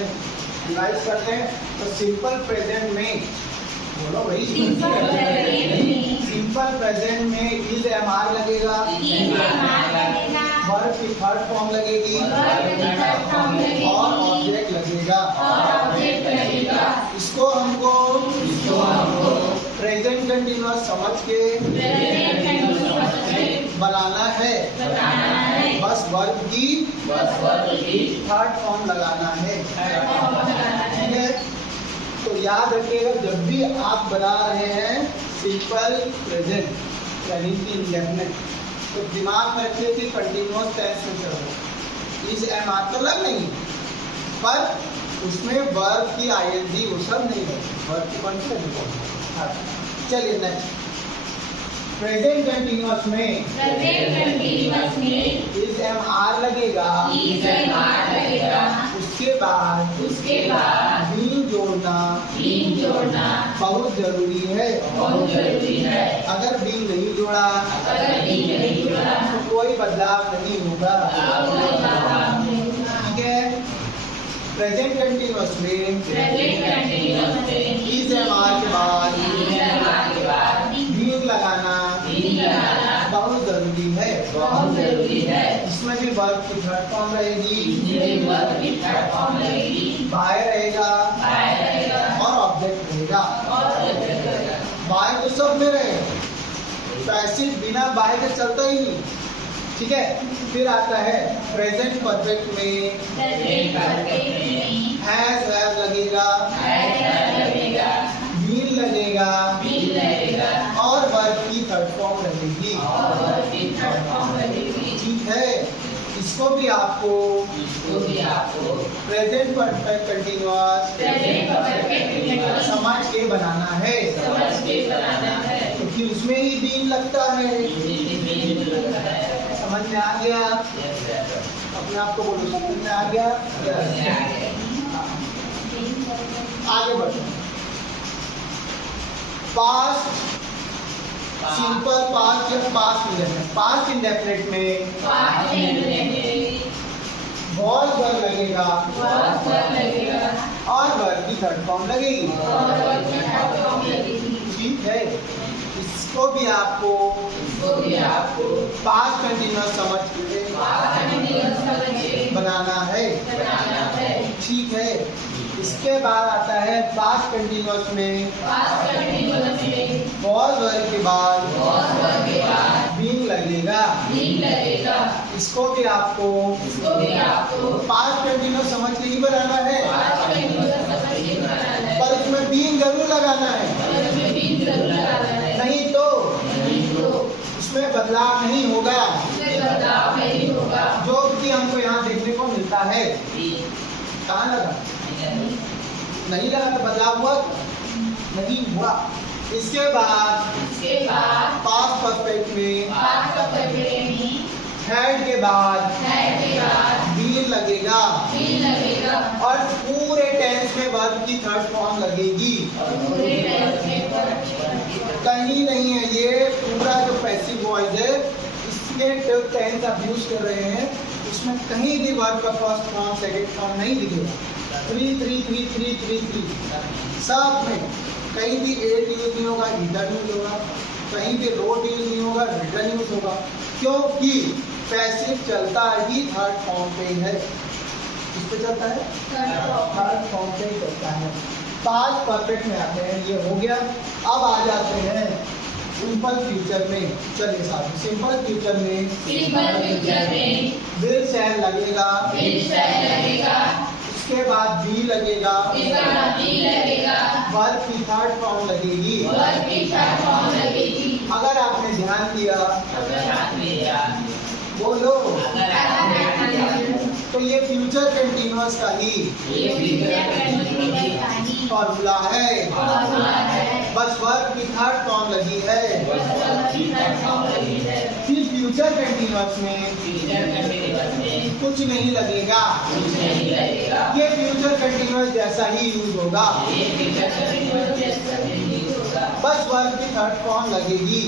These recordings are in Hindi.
रिवाइज करते हैं। तो सिंपल प्रेजेंट में बोलो भाई, सिंपल प्रेजेंट में इज एम आर लगेगा, वर्ब की थर्ड फॉर्म लगेगी और ऑब्जेक्ट लगेगा। इसको हमको प्रेजेंट कंटिन्यूअस समझ के बनाना है। बस वर्ब की थर्ड फॉर्म लगाना है। ठीक है, तो याद रखिएगा जब भी आप बना रहे हैं सिंपल प्रेजेंट यानी कि इंडेफिनिट, तो दिमाग में रखिए कि कंटिन्यूअस टेंस में चल रहा। इज एम आर तो लग नहीं, पर उसमें वर्ब की आईएनजी वो सब नहीं है, वर्ब की कौन सी। चलिए नेक्स्ट, प्रेजेंट कंटिन्यूअस में इज एम आर लगेगा, उसके बाद बीइंग जोड़ना बहुत जरूरी है। अगर बीइंग नहीं जोड़ा तो कोई बदलाव नहीं होगा। ठीक है, प्रेजेंट कंटिन्यूअस में इज एम आर के बाद बीइंग लगाना बहुत जरूरी है। इसमें भी वर्ब की थर्ड फॉर्म रहेगी, बाय रहेगा और ऑब्जेक्ट रहेगा। बाय तो सब में रहे, पैसिव बिना बाय के चलता ही नहीं। ठीक है, फिर आता है प्रेजेंट परफेक्ट में हैज हैव लगेगा, बीन लगेगा और वर्ब की थर्ड फॉर्म लगेगी। ठीक है, इसको भी आपको प्रेजेंट परफेक्ट कंटिन्यूअस समझ के बनाना है, क्योंकि उसमें ही बीन लगता है। समझ में आ गया? अपने आप को बोलो, समझ में आ गया? आगे बढ़ो। पास्ट सिंपल पास्ट या पास्ट इंडेफिनिट में वॉज वर्ब लगेगा और वर्ब की थर्ड फॉर्म लगेगी। ठीक है, इसको भी आपको पास्ट कंटिन्यूअस समझ के बनाना है। ठीक है, इसके बाद आता है पास्ट कंटिन्यूअस में वॉज वर्ब के बाद बीइंग लगेगा। इसको भी आपको पास्ट कंटिन्यूअस समझ के ही बनाना है, पर उसमें बीइंग जरूर लगाना है, नहीं तो उसमें बदलाव नहीं होगा। जो कि हमको यहाँ देखने को मिलता है। कहाँ लगा? नहीं लगा तो बदलाव हुआ नहीं हुआ। इसके बाद पास्ट परफेक्ट में हैड के बाद बीन लगेगा और पूरे टेंस में वर्ब की थर्ड फॉर्म लगेगी। कहीं नहीं है, ये पूरा जो पैसिव वॉइस है इसके जो टेंस आप यूज कर रहे हैं उसमें कहीं भी वर्ब का फर्स्ट फॉर्म सेकंड फॉर्म नहीं दिखेगा। 3 सब में कहीं भी एट यूज नहीं होगा, इधर यूज होगा, कहीं भी रोट यूज नहीं होगा, रिटर्न यूज होगा, क्योंकि पैसिव चलता ही थर्ड फॉर्म पे है। किस पे चलता है? थर्ड फॉर्म पे चलता है। पास्ट परफेक्ट में आते हैं, ये हो गया। अब आ जाते हैं सिंपल फ्यूचर में। चलिए साथ सिंपल फ्यूचर में विल शैल लगेगा, उसके बाद बी लगेगा, वर्ब की थर्ड फॉर्म लगेगी। अगर आपने ध्यान दिया बोलो, तो ये फ्यूचर कंटिन्यूअस का ही फॉर्मूला है। बस वर्ब की थर्ड फॉर्म लगी है। फिर फ्यूचर कंटिन्यूअस में कुछ नहीं लगेगा, ये फ्यूचर कंटिन्यूअस जैसा ही यूज होगा, बस वर्ब की थर्ड फॉर्म लगेगी।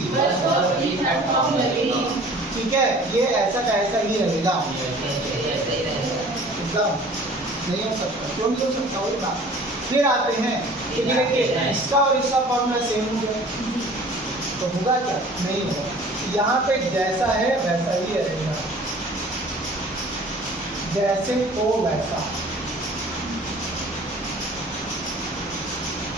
ठीक है, ये ऐसा का ऐसा ही रहेगा। नहीं हो सकता। क्यों नहीं हो सकता? वही बात। फिर आते हैं कि देखिए इसका और इसका फॉर्मूला सेम हो गया, तो होगा क्या? नहीं होगा। यहाँ पे जैसा है वैसा ही रहेगा, जैसे हो वैसा।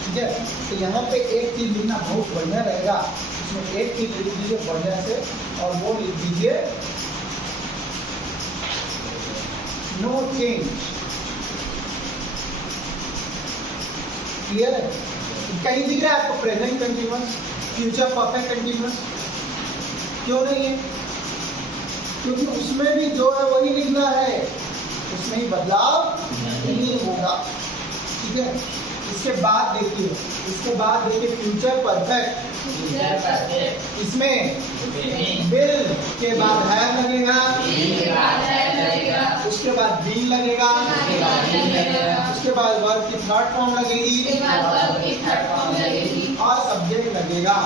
ठीक है, तो यहाँ पे एक चीज लिखना बहुत बढ़िया रहेगा, इसमें एक चीज लिख दीजिए बढ़िया से, और वो लिख दीजिए नो चेंज। क्लियर है? कहीं दिख रहा है आपको present continuous, future perfect continuous? क्यों नहीं है? क्योंकि उसमें भी जो है वही लिखना है, उसमें ही बदलाव नहीं होगा। ठीक है, इसके बाद देखिए, इसके बाद देखिए फ्यूचर परफेक्ट, इसमें विल के बाद हैव लगेगा, उसके बाद बीइंग लगेगा, उसके बाद वर्ब की थर्ड फॉर्म लगेगी, और सब्जेक्ट लगेगा।